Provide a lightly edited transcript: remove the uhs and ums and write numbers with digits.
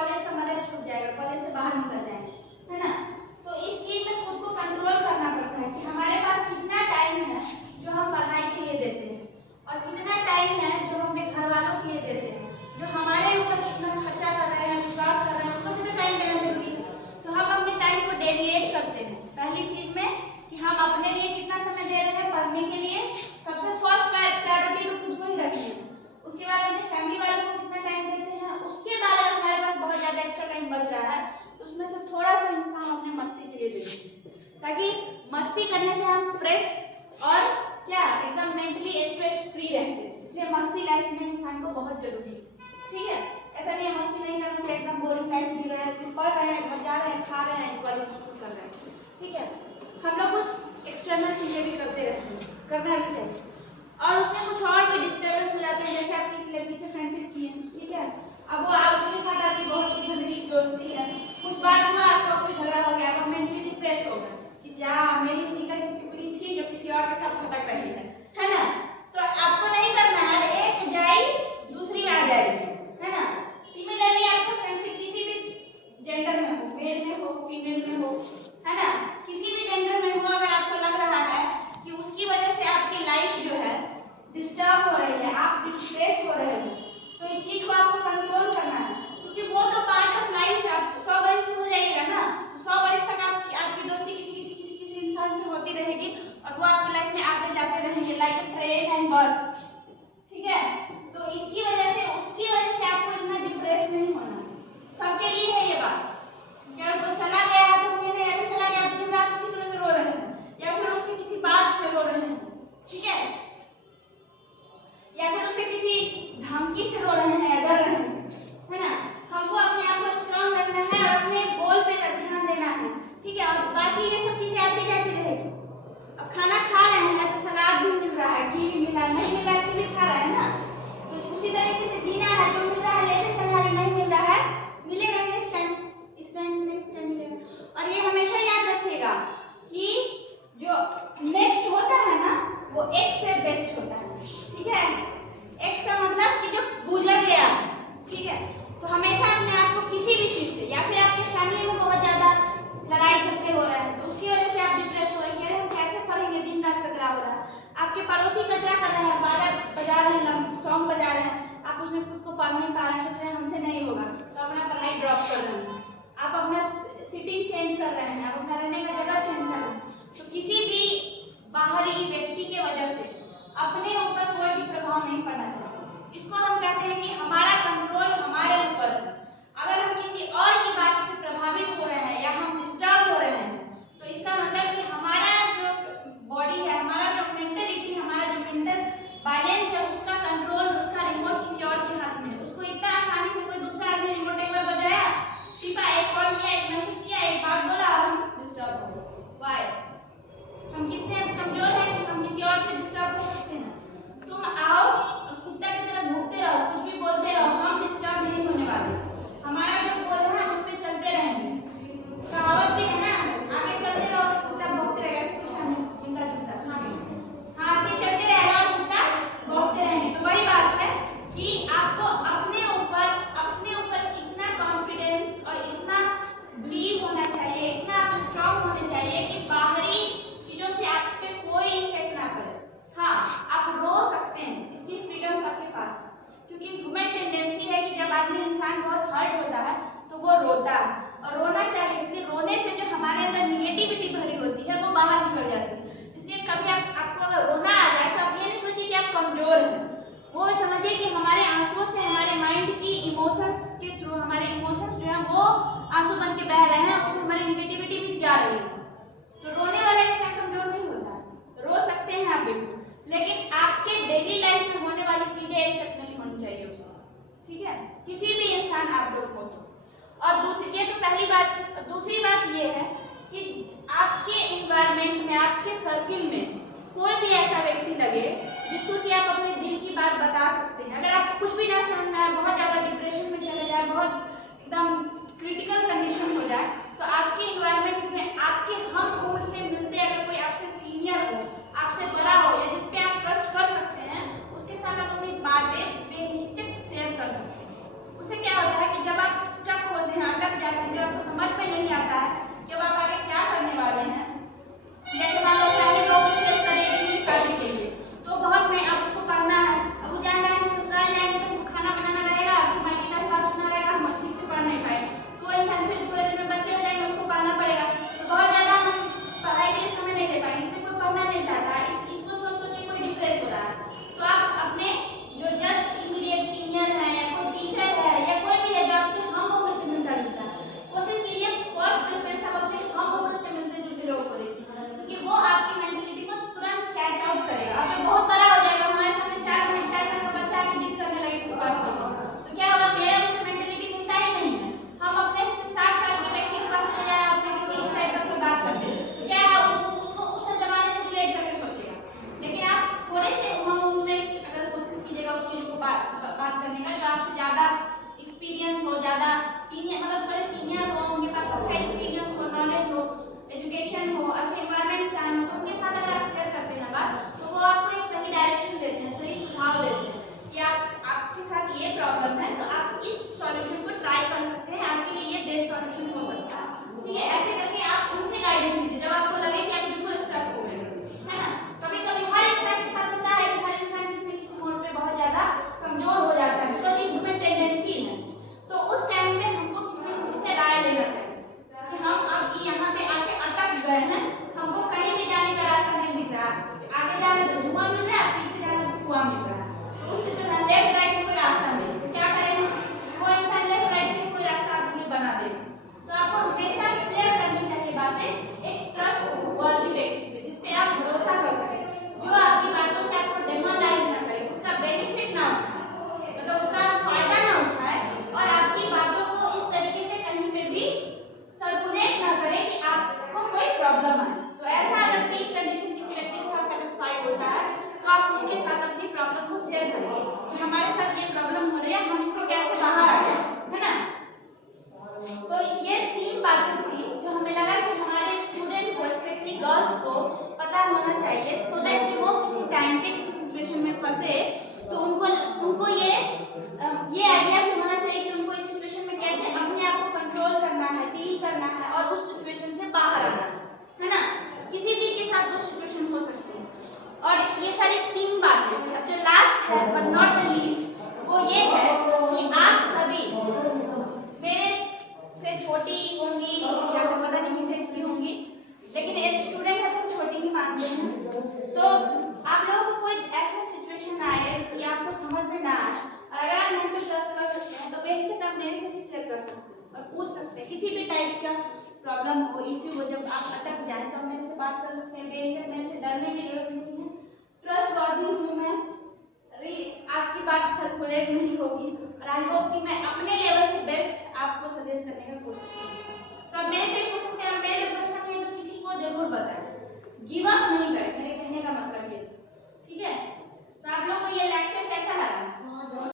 College का मजा छूट जाएगा, कॉलेज से बाहर निकल जाएंगे, है ना। तो इस चीज में खुद को कंट्रोल करना पड़ता है कि हमारे पास कितना टाइम है जो हम पढ़ाई के लिए देते हैं और कितना टाइम है जो हम अपने घर वालों के लिए देते हैं, जो हमारे ऊपर कितना खर्चा कर रहे हैं, विश्वास कर रहे हैं, उनको भी तो टाइम देना जरूरी है। तो हम अपने टाइम को डेविएट करते हैं पहली चीज में कि हम अपने लिए कितना समय दे रहे हैं पढ़ने के लिए, सबसे फर्स्ट प्रायोरिटी तो खुद को ही रखनी है। उसके बाद अपने फैमिली वालों को कितना टाइम देते हैं, उसके बाद अगर हमारे पास बहुत ज़्यादा एक्स्ट्रा टाइम बच रहा है तो उसमें से थोड़ा सा इंसान अपने मस्ती के लिए देते हैं, ताकि मस्ती करने से हम फ्रेश और क्या एकदम मेंटली स्ट्रेस फ्री रहते हैं। इसलिए मस्ती लाइफ में इंसान को बहुत जरूरी है, ठीक है। ऐसा नहीं है मस्ती नहीं करना चाहिए, एकदम बोरिंग लाइफ जी रहे हैं, सिर्फ पढ़ रहे हैं, घर जा रहे हैं, खा रहे हैं, कॉलेज स्कूल कर रहे हैं, ठीक है। हम लोग कुछ एक्सटर्नल चीज़ें भी करते रहते हैं, करना भी चाहिए। और उसमें कुछ और भी डिस्टर्बेंस हो जाते हैं, जैसे आप किसी लड़की से फ्रेंडशिप किए, ठीक है, अब वो आपके साथ आपकी बहुत ही घनिष्ठ दोस्ती है, कुछ बात हुआ आपको उससे झगड़ा हो गया, आप मेंटली डिप्रेस हो गए कि जा मेरी जिगर की टुकड़ी थी जो किसी और के साथ भटक रही है ना। तो आपको नहीं करना है, एक जाई दूसरी में आ जाएगी, है ना। सिमिलरली आपका फ्रेंडशिप किसी भी जेंडर में हो, मेल में हो, फीमेल में हो, है ना, किसी भी जेंडर में हो, अगर आपको लग रहा है कि उसकी वजह से आपकी लाइफ जो है डिस्टर्ब हो रही है, आप डिस्ट्रेस हो रहे हो, तो इस चीज को आपको कंट्रोल करना है, क्योंकि वो तो पार्ट ऑफ लाइफ है। आप 100 वर्ष की हो जाइएगा ना, तो 100 वर्ष तक आपकी दोस्ती किसी इंसान से होती रहेगी और वो आपकी लाइफ में आते जाते रहेंगे, लाइक ट्रेन एंड बस, ठीक है। तो इसकी वजह से उसकी वजह से आपको इतना डिप्रेस नहीं होना, सबके लिए है ये बात। क्या वो चला गया है तो मुझे नहीं चला गया, दिन रात उसी तरह रो रहे हैं, या फिर उसकी किसी बात से रो रहे हैं, ठीक है, या फिर उसके किसी धमकी से रो रहे हैं, डर रहे हैं, है ना। हमको अपने आप को स्ट्रांग रखना है और अपने गोल पे ध्यान देना है, ठीक है। और बाकी ये सब चीजें आती जाती रहेगी। अब खाना खा रहे हैं तो सलाद भी मिल रहा है, घी भी मिला है, नहीं मिला है भी खा रहा है ना, तो उसी तरीके से जीना है, जो मिल रहा है लेते चलना है, नहीं मिल रहा है मिलेगा नेक्स्ट टाइम, इस टाइम नेक्स्ट टाइम मिलेगा। और ये हमेशा याद रखिएगा कि जो नेक्स्ट होता है ना वो एक्स से बेस्ट होता है, ठीक है। एक्स का मतलब कि जो गुजर गया, ठीक है। तो हमेशा अपने आप को किसी भी चीज से, या फिर आपके फैमिली में बहुत ज्यादा लड़ाई झगड़े हो रहे हैं तो उसकी वजह से आप डिप्रेस हो रहे हैं, हम कैसे पढ़ेंगे, दिन रात कचरा हो रहा है, आपके पड़ोसी कचरा कर रहे हैं, बाजा बजा रहे हैं, सॉन्ग बजा रहे हैं, आप उसमें खुद को पढ़ नहीं पा रहे हैं, सोच रहे हैं हमसे नहीं होगा, तो अपना पढ़ाई ड्रॉप कर रहे हैं, आप अपना सिटिंग चेंज कर रहे हैं, आप अपना रहने का जगह चेंज कर रहे हैं। तो किसी भी बाहरी व्यक्ति के वजह से अपने ऊपर कोई भी प्रभाव नहीं पड़ना चाहिए। इसको हम कहते हैं कि हमारा कंट्रोल हमारे ऊपर है। अगर हम किसी और की बात से प्रभावित हो रहे हैं या हम डिस्टर्ब हो रहे हैं तो इसका मतलब कि हमारा जो बॉडी है, हमारा जो मेंटलिटी, हमारा जो मेंटल बैलेंस है, उसका कंट्रोल, उसका रिमोट किसी और के हाथ में है। उसको इतना आसानी से कोई दूसरा आदमी रिमोट एक बार बजाया, टिपा, एक कॉल किया, एक मैसेज किया, एक बात बोला और हम डिस्टर्ब हो गए। वाई? हम कितने कमजोर हैं कि हम किसी और से डिस्टर्ब हो सकते हैं। तुम आओ और कुत्ता की तरह भूखते रहो, कुछ भी बोलते रहो, हम डिस्टर्ब नहीं होने वाले। हमारा जो बोल है उस पर चलते रहेंगे। कहावत भी है ना, आगे चलते रहो तो कुत्ता भौंकते रहेगा, ऐसे कुछ मिलता जुलता। हाँ, आगे चलते रहेगा और कुत्ता भौंकते रहेंगे। तो वही बात है कि आपको अपने ऊपर इतना कॉन्फिडेंस और इतना बिलीव होना चाहिए, इतना आप स्ट्रांग होने चाहिए कि बाहरी चीजों से आप पे कोई इफेक्ट ना पड़े। हाँ, आप रो सकते हैं, इसकी फ्रीडम सबके पास है, क्योंकि ह्यूमन टेंडेंसी है कि जब आदमी इंसान बहुत हर्ट होता है तो वो रोता है, और रोना चाहिए, क्योंकि रोने से जो हमारे अंदर निगेटिविटी भरी होती है वो बाहर निकल जाती है। इसलिए कभी आपको अगर रोना आ जाए तो आप ये नहीं सोचिए कि आप कमजोर हैं, वो समझिए कि हमारे आंसुओं से हमारे माइंड की इमोशंस के थ्रू हमारे इमोशंस जो है वो आंसू बन के बह रहे हैं, उसमें हमारी निगेटिविटी भी जा रही है। तो रोने वाला इंसान कमजोर नहीं होता है, रो सकते हैं आप बिल्कुल, लेकिन आपके डेली लाइफ में होने वाली चीजें इफेक्ट नहीं होनी चाहिए उससे, ठीक है, किसी भी इंसान आप लोग को तो। और ये तो पहली बात। दूसरी बात ये है कि आपके एनवायरनमेंट में, आपके सर्किल में कोई भी ऐसा व्यक्ति लगे जिसको कि आप अपने दिल की बात बता सकते हैं। अगर आपको कुछ भी ना समझ में आए, बहुत ज़्यादा डिप्रेशन में चले जाए, बहुत एकदम क्रिटिकल कंडीशन हो जाए, तो आपके एनवायरनमेंट में आपके हम उम्र से मिलते अगर कोई आपसे सीनियर हो, आपसे बड़ा हो, या जिस पे आप ट्रस्ट कर सकते हैं, उसके साथ आप अपनी बातें बेहिचक शेयर कर सकते हैं। उससे क्या होता है कि जब आप स्टक हो रहता है कि अब आप आगे क्या करने वाले हैं। जैसे मान लो फैमिली को स्ट्रेस करेगी शादी के लिए, तो बहुत में अब उसको पढ़ना है, अब वो जान रहा है कि ससुराल जाएंगे तो खाना बनाना रहेगा, फिर मायके का पास सुना रहेगा, हम ठीक से पढ़ नहीं पाए, तो वो इंसान फिर थोड़े दिन में बच्चे हो जाएंगे, उसको पालना पड़ेगा, तो बहुत ज़्यादा हम पढ़ाई के लिए समय नहीं दे पाएंगे, इसलिए कोई पढ़ना नहीं चाहता है, इसको सोच सोच के कोई डिप्रेस हो रहा है। तो आप अपने जो जस्ट इमीडिएट सीनियर है या कोई टीचर है या कोई भी है जो आपसे हम उम्र से मिलता जुलता है, कोशिश कीजिए फर्स्ट प्रेफरेंस आप अपने हम उम्र से मिलते जुलते लोगों को देखिए, क्योंकि वो आपकी मेंटलिटी को तुरंत कैच आउट करेगा। अब जब बहुत बड़ा हो जाएगा, हमारे सामने 4 साल का बच्चा आके जिद करने लगे किस बात को, तो क्या होगा, मेरा उससे मेंटलिटी मिलता ही नहीं है, हम अपने 60 साल के व्यक्ति के पास ले जाए अपने किसी इस टाइप का कोई बात करते, तो क्या उसको उस जमाने से रिलेट करके सोचेगा। लेकिन आप थोड़े से हम उम्र में अगर कोशिश कीजिएगा उस चीज़ को बात करने का, जो आपसे ज़्यादा एक्सपीरियंस हो, ज़्यादा सीनियर मतलब थोड़े सीनियर हो, उनके पास अच्छा एक्सपीरियंस हो, नॉलेज हो, एजुकेशन हो, अच्छे इन्वायरमेंट से आए हो, तो उनके साथ अगर आप शेयर करते हैं बात, तो वो आपको एक सही डायरेक्शन देते हैं, सही सुझाव देते हैं कि आपके साथ ये प्रॉब्लम है, तो आप इस सॉल्यूशन को ट्राई कर सकते हैं, आपके लिए ये बेस्ट सॉल्यूशन हो सकता है। ठीक है, ऐसे करके आप उनसे गाइडेंस लीजिए जब आपको लगे कि आप बिल्कुल स्टक हो गए, है ना। कभी कभी हर इंसान के साथ होता है कि हर इंसान किसी न किसी मोड़ पे बहुत ज़्यादा कमजोर हो जाता है, तो ह्यूमन टेंडेंसी है, तो उस टाइम पे हमको किसी न किसी से राय लेना चाहिए कि हम अब यहाँ पे आके अटक गए हैं, हमको कहीं भी जाने का रास्ता नहीं दिख रहा, आगे जाना तो धुआं मिल रहा है, पीछे जाना तो कुआं मिल रहा है, तो उससे जो है लेफ्ट राइट में कोई रास्ता नहीं, तो क्या करेंगे, वो इंसान लेफ्ट राइट से कोई रास्ता आपके लिए बना देगा। तो आपको हमेशा शेयर करनी चाहिए बातें एक ट्रस्ट वर्दी व्यक्ति पे, जिस पे आप भरोसा कर सकें, जो आपकी बातों से आपको डेमोरलाइज ना करे, उसका बेनिफिट ना उठाए, मतलब उसका फायदा ना उठाए, और आपकी बातों को इस तरीके से कहीं पे भी सर्कुलेट ना करे कि आपको कोई प्रॉब्लम आए। तो ऐसा अगर तीन कंडीशन किसी व्यक्ति के साथ सेटिस्फाइड होता है, तो आप उसके साथ अपनी प्रॉब्लम को शेयर करेंगे कि हमारे साथ ये प्रॉब्लम हो रही है, हम इससे कैसे बाहर आए, है ना। तो ये 3 बातें थी जो हमें लगा कि हमारे स्टूडेंट को, स्पेशली गर्ल्स को पता होना चाहिए, सो दैट कि वो किसी टाइम पे किसी सिचुएशन में फंसे तो उनको ये आइडिया भी होना चाहिए कि उनको इस सिचुएशन में कैसे अपने आप को कंट्रोल करना है, डील करना है और उस सिचुएशन से बाहर आना है ना। किसी भी के साथ वो सिचुएशन हो सकती है, और ये सारी 3 बातें। अब जो लास्ट है बट नॉट द लीस्ट, वो ये है कि आप सभी मेरे से छोटी होंगी या फिर पता नहीं किस एज की होंगी, लेकिन एज स्टूडेंट है तो छोटी ही मानते हैं, तो आप लोगों को कोई ऐसा सिचुएशन आए कि आपको समझ में ना आए, और अगर आप मेरे पे ट्रस्ट कर सकते हैं तो बेहिचक आप मेरे से भी शेयर कर सकते हैं और पूछ सकते हैं, किसी भी टाइप का प्रॉब्लम हो, इश्यू हो, जब आप अटक जाए तो आप मेरे से बात कर सकते हैं, बेहिचक मेरे से डरने की जरूरत नहीं है, ट्रस्टवर्दी हूँ मैं, आपकी बात सर्कुलेट नहीं होगी, और आई होप कि मैं अपने लेवल से बेस्ट आपको सजेस्ट करने का कोशिश करूँगा। तो आप मेरे से भी पूछ सकते हैं, और मेरे से पूछ सकते हैं तो किसी को जरूर बताएं, गिव अप नहीं करें, मेरे कहने का मतलब ये, ठीक है। तो आप लोगों को ये लेक्चर कैसा लगा?